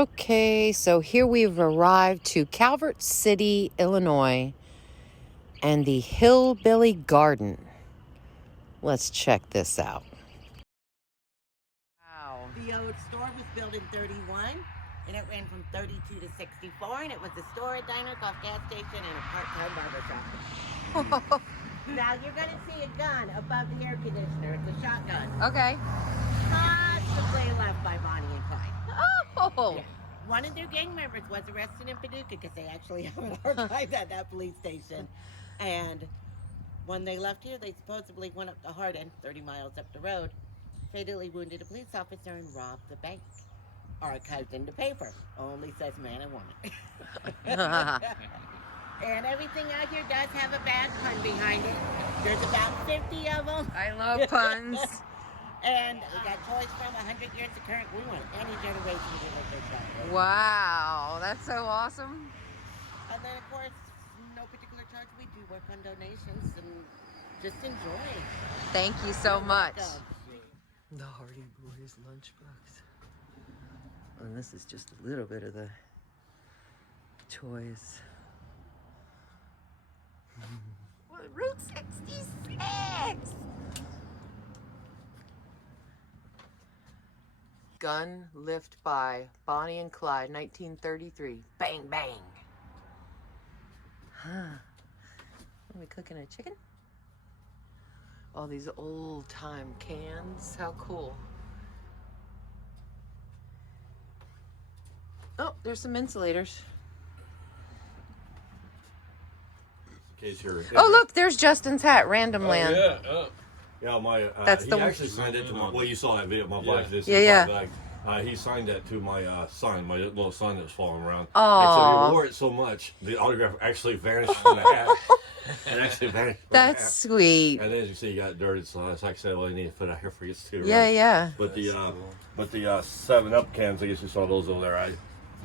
Okay, so here we've arrived to Calvert City, Illinois, and the Hillbilly Garden. Let's check this out. Wow. The old store was built in 31, and it ran from 32 to 64, and it was a store, a diner, golf gas station, and a part-time barber shop. Now you're going to see a gun above the air conditioner. It's a shotgun. Okay. Possibly left by Bonnie and Clyde. Oh. Yeah. One of their gang members was arrested in Paducah because they actually have an archive at that police station. And when they left here, they supposedly went up to Hardin, 30 miles up the road, fatally wounded a police officer and robbed the bank. Archived in the paper. Only says man and woman. And everything out here does have a bad pun behind it. There's about 50 of them. I love puns. And we got toys from 100 years to current. We want any generation to get like their child. Wow, that's so awesome. And then, of course, no particular charge. We do work on donations and just enjoy. Thank you so much. Welcome. The Hardy Boys lunchbox. And this is just a little bit of the toys. Route 66! Gun lift by Bonnie and Clyde, 1933. Bang, bang. Huh. Are we cooking a chicken? All these old time cans. How cool. Oh, there's some insulators. Oh, look, there's Justin's hat, Random Land. Yeah, yeah, my That's he the actually signed it to my. Well, you saw that video. My wife did. Yeah. He signed that to my son, my little son that was following around. Aww. Except he wore it so much, the autograph actually vanished from the hat. It actually vanished. That's sweet. And as you see, you got dirty, so that's like I said, well, you need to put it out here for you too. Yeah, right? yeah. But the 7-Up cans, I guess you saw those over there.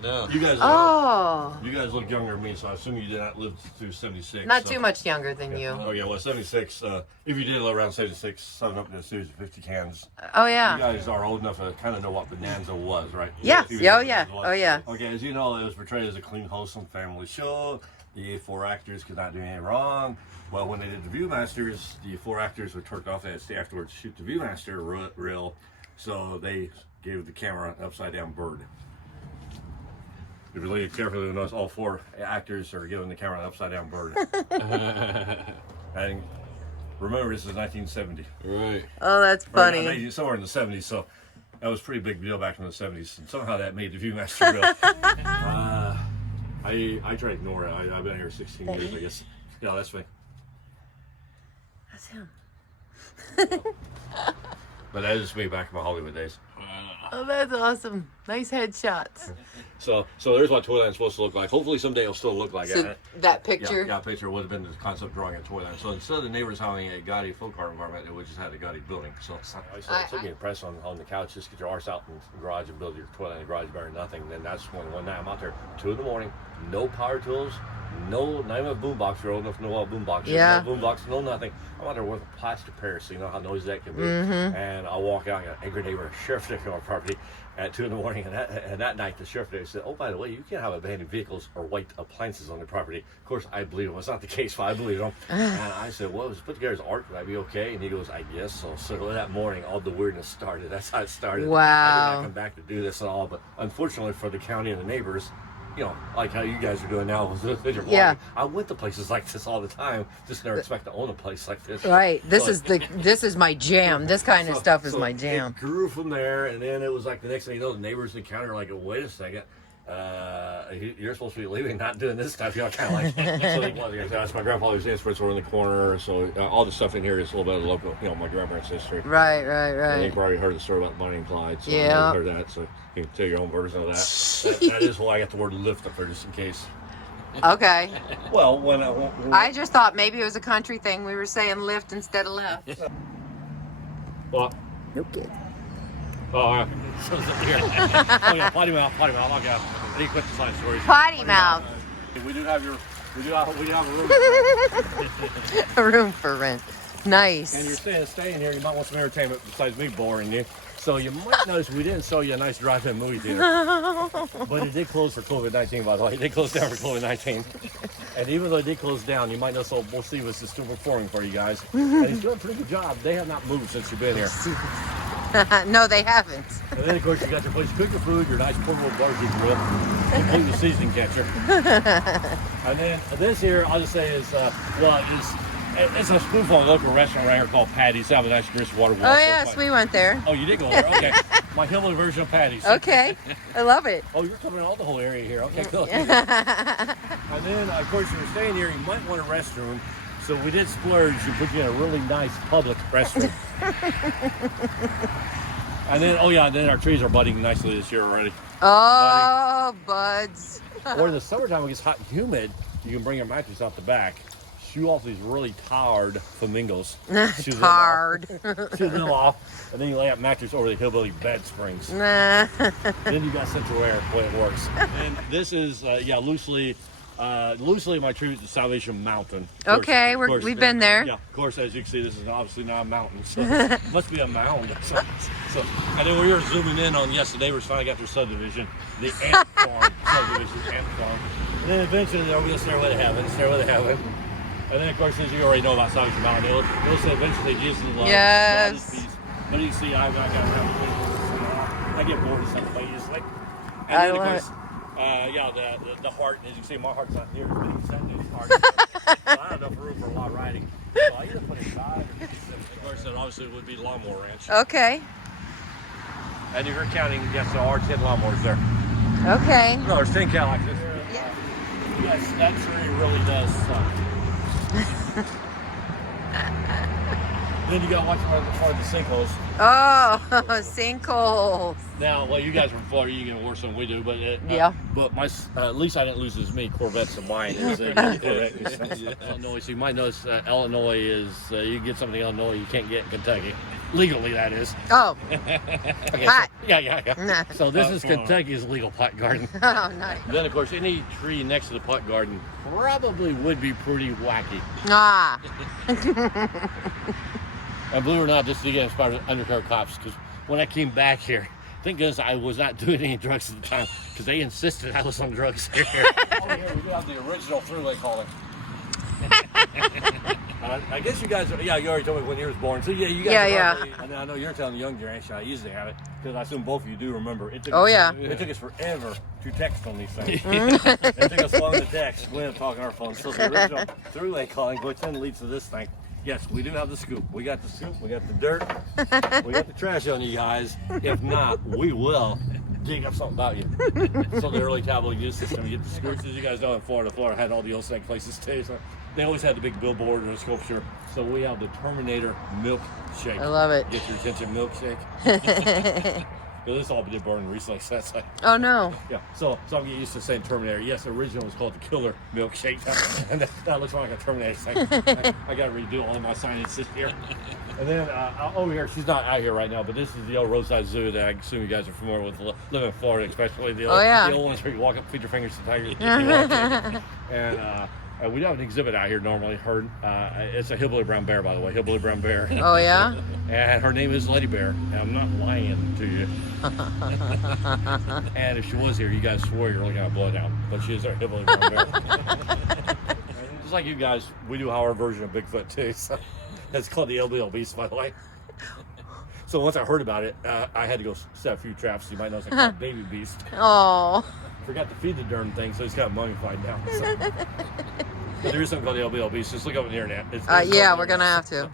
No. You guys. Oh. You guys look younger than me, so I assume you did not live through 76. Not so. too much younger than you. Oh yeah, well 76. If you did live around 76, 7-Up in a series of 50 cans. Oh, You yeah. guys are old enough to kind of know what Bonanza was, right? Yeah. You know Oh, what yeah. Bonanza was. Oh, yeah. Okay, as you know, it was portrayed as a clean, wholesome family show. The 4 actors could not do anything wrong. Well, when they did the Viewmasters, the 4 actors were turned off and stay afterwards to shoot the Viewmaster reel. So they gave the camera an upside-down bird. If you look carefully, you'll notice all 4 actors are giving the camera an upside-down bird. And remember, this is 1970. Right. Oh, that's funny. Somewhere in the 70s, so that was a pretty big deal back in the 70s. And somehow that made the Viewmaster reel. I try to ignore it. I've been here 16 years, I guess. Yeah, that's me. That's him. But that is me back in my Hollywood days. Oh, that's awesome. Nice headshots. So there's what Toyland's supposed to look like. Hopefully someday it'll still look like So that. that picture? Yeah, picture would have been the concept drawing of Toyland. So instead of the neighbors having a gaudy folk art environment, it would just have a gaudy building. So I took me to press on the couch, just get your arse out in the garage and build your Toyland in the garage better than nothing. And then that's when one night I'm out there, 2 in the morning, no power tools, not even a boombox. You're old enough to know what a boombox is. Yeah. No boombox, no nothing. I'm out there with a plaster Paris, so you know how noisy that can be. And I walk out and got an angry neighbor, a sheriff's station on our property at 2 in the morning. And that night, the sheriff said, "Oh, by the way, you can't have abandoned vehicles or white appliances on the property." Of course, I believe him. It's not the case, but I believe him. And I said, "Well, it was put together as art. Would I be okay?" And he goes, "I guess so." So that morning, all the weirdness started. That's how it started. Wow. I did not come back to do this at all. But unfortunately for the county and the neighbors, you know, like how you guys are doing now with your vlogging. Yeah. I went to places like this all the time. Just never expect to own a place like this. Right. This So- is my jam. This kind of stuff is my jam. It grew from there, and then it was like the next thing you know, the neighbors in the county are like, "Wait a second, you're supposed to be leaving, not doing this stuff." You know, kind of like. So they wanted to that's my grandfather's instruments were in the corner. So all the stuff in here is a little bit of local, you know, my grandparents' history. Right, And you right. probably heard the story about Bonnie and Clyde. So Yeah. I heard that, so you can tell your own version of that. That is why I got the word lift up there, just in case. Okay. Well, when I just thought maybe it was a country thing. We were saying lift instead of left. well, Okay. oh yeah, potty mouth. I need to quit the side stories. Potty mouth. We do have a room. A room for rent. Nice. And you're staying here. You might want some entertainment besides me boring you. So you might notice we didn't show you a nice drive-in movie theater. But it did close for COVID-19, by the way. It did close down for COVID-19. And even though it did close down, you might notice We'll Steve is still performing for you guys. And he's doing a pretty good job. They have not moved since you've been here. No, they haven't. And then, of course, you got your place to cook your food, your nice portable barbecue grill, including the seasoning catcher. And then this here, I'll just say is, it's a spoonful of a local restaurant right here called Patty's. They have a nice greasy water. Oh, yes, we went there. Oh, you did go there? Okay. My Hillbilly version of Patty's. Okay, I love it. Oh, you're covering all the whole area here. Okay, cool. And then, of course, if you're staying here, you might want a restroom. So we did splurge and put you in a really nice public restroom. And then, then our trees are budding nicely this year already. Oh, buds. Or in the summertime, when it gets hot and humid, you can bring your mattress out the back, shoo off these really tired flamingos. Tired. Shoo them off, and then you lay out mattress over the Hillbilly bed springs. Nah. Then you got central air, the way it works. And this is, loosely my tribute to Salvation Mountain. Okay, we've been there. Yeah, of course, as you can see, this is obviously not a mountain, so it must be a mound. So, and then we were zooming in on, yes, the neighbors finally got their subdivision, the Ant Farm subdivision, Ant Farm. And then eventually they'll be a Stairway to Heaven. And then, of course, as you already know about Salvation Mountain, it'll say eventually Jesus is love. Yes. God is peace. But you can see, I get bored of stuff usually. And then, of course, the heart, as you can see, my heart's not near as big as that dude's heart. So I don't have enough room for a lot of riding. So I either put it inside, of course, that obviously would be Lawnmower Ranch. Okay. And if you're counting, yes, there are 10 lawnmowers there. Okay. No, there's 10 Cadillacs. Yeah. Yes, that tree really does suck. Then you got to watch part of the sinkholes. Oh, sinkholes. Now, well, you guys from Florida, you get worse than we do, but yeah. But at least I didn't lose as many Corvettes of mine. Illinois, so you might notice Illinois is you get something in Illinois you can't get in Kentucky, legally that is. Oh, okay, pot. So, yeah. Nah. So this is Kentucky's legal pot garden. Oh, nice. Then of course any tree next to the pot garden probably would be pretty wacky. Ah. And believe it or not, this is again inspired undercover cops because when I came back here, thank goodness I was not doing any drugs at the time because they insisted I was on drugs here. Oh, yeah, we do have the original throughway calling. I guess you guys, you already told me when you was born. So yeah, you guys. Yeah. And I know you're telling the young generation I usually have it because I assume both of you do remember. It took It took us forever to text on these things. It took us long to text. We ended up talking on our phones. So the original throughway calling, which then leads to this thing. Yes, we do have the scoop. We got the scoop. We got the dirt. We got the trash on you guys. If not, we will dig up something about you. So the early tabloid news system, you get the scoops. As you guys know, in Florida had all the old snake places too. So they always had the big billboard and the sculpture. So we have the Terminator milkshake. I love it. Get your attention, milkshake. This all been burned recently, so that's like. Oh no. Yeah, so I'm getting used to saying Terminator. Yes, the original was called the Killer Milkshake, and that looks like a Terminator thing. I got to redo all my signage this year. And then over here, she's not out here right now, but this is the old roadside zoo that I assume you guys are familiar with. Living in Florida, especially the old ones where you walk up, feed your fingers to tigers. And we do have an exhibit out here normally. It's a hillbilly brown bear, by the way. Hillbilly brown bear. Oh yeah. And her name is Lady Bear. And I'm not lying to you. And if she was here, you guys swore you're looking at blow down. But she is our hillbilly brown bear. Just like you guys, we do our version of Bigfoot too. So it's called the LBL Beast, by the way. So once I heard about it, I had to go set a few traps. You might know it's like a baby beast. Oh. Forgot to feed the darn thing, so he's got mummified now. So. But there is something called the LBL Beast. Just look up on the internet. Yeah, we're gonna have to.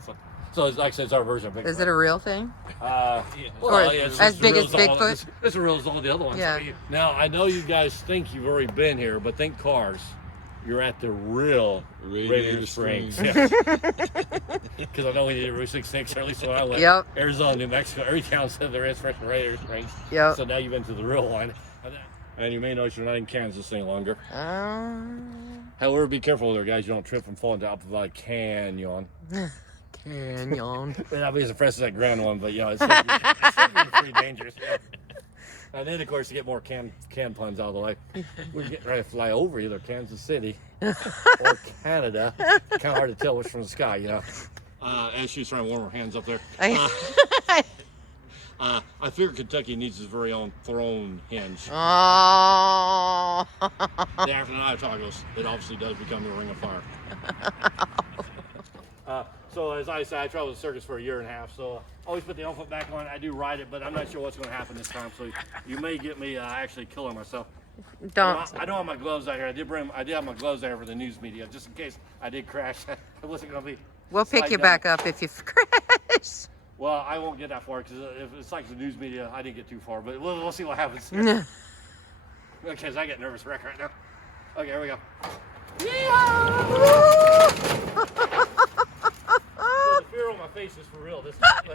So it's, like I said, it's our version of Bigfoot. Is it a real thing? It's as big as Bigfoot? It's as real as all the other ones. Yeah. Now, I know you guys think you've already been here, but think cars. You're at the real Radiator Springs. Because I know we need Route 66, or at least when I went. Yep. Arizona, New Mexico, every town said there is fresh Radiator Springs. Yep. So now you've been to the real one. And you may notice you're not in Kansas any longer. However, be careful there, guys. You don't trip and fall into Alphaville Canyon. Canyon. I'll be as impressed as that grand one, but it's pretty dangerous. Yeah. And then, of course, to get more can puns out of the way, we're getting ready to fly over either Kansas City or Canada. Kind of hard to tell which from the sky, As she's trying to warm her hands up there. I figure Kentucky needs his very own throne hinge. Oh. After the Night of Tacos, it obviously does become the Ring of Fire. So as I said, I traveled the circus for a year and a half, so I always put the elephant back on. I do ride it, but I'm not sure what's going to happen this time, so you may get me actually killing myself. Don't. I don't have my gloves out here. I did have my gloves out here for the news media, just in case I did crash. It wasn't going to be. We'll pick you back up if you crash. Well, I won't get that far because if it's like the news media, I didn't get too far, but we'll see what happens. Okay, I get nervous wreck right now. Okay, here we go. So the fear on my face is for real this time,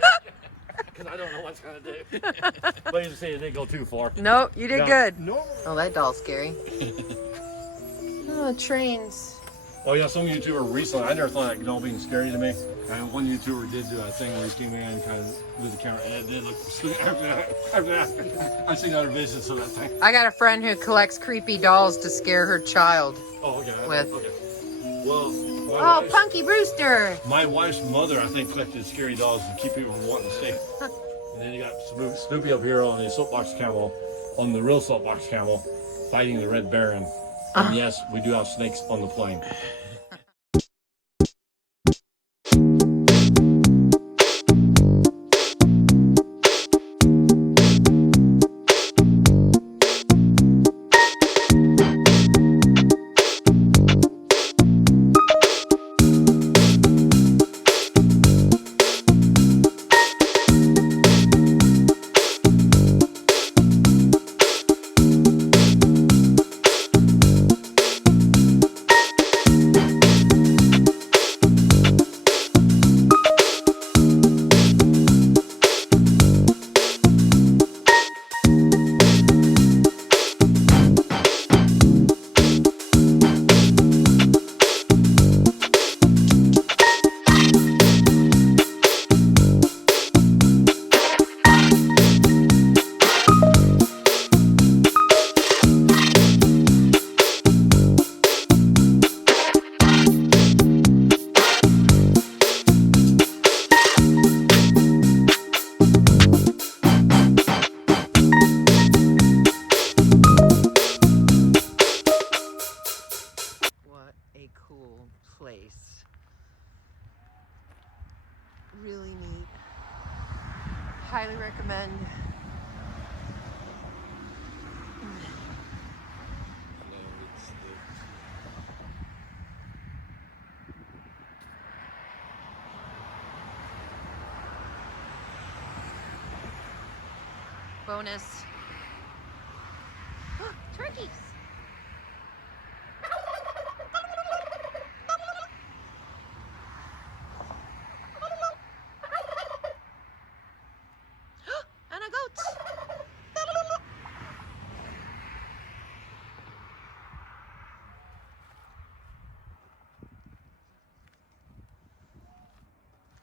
because I don't know what it's gonna do. But you see, it didn't go too far. Nope, you did good. No. Oh, that doll's scary. Oh, trains. Oh yeah, some YouTuber recently, I never thought that doll being scary to me. And one YouTuber did do a thing where he came in and kind of did the camera, and it did look after that. I've seen other visions of that thing. I got a friend who collects creepy dolls to scare her child. Oh, okay. With. Okay. Well. Oh, Punky Brewster. My wife's mother, I think, collected scary dolls to keep people from wanting to stay. And then you got Snoopy up here on the soapbox camel, on the real soapbox camel, fighting the Red Baron. And yes, we do have snakes on the plane. Cool place. Really neat. Highly recommend. Bonus. Turkeys. And a goat.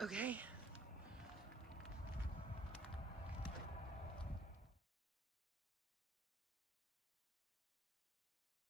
Okay.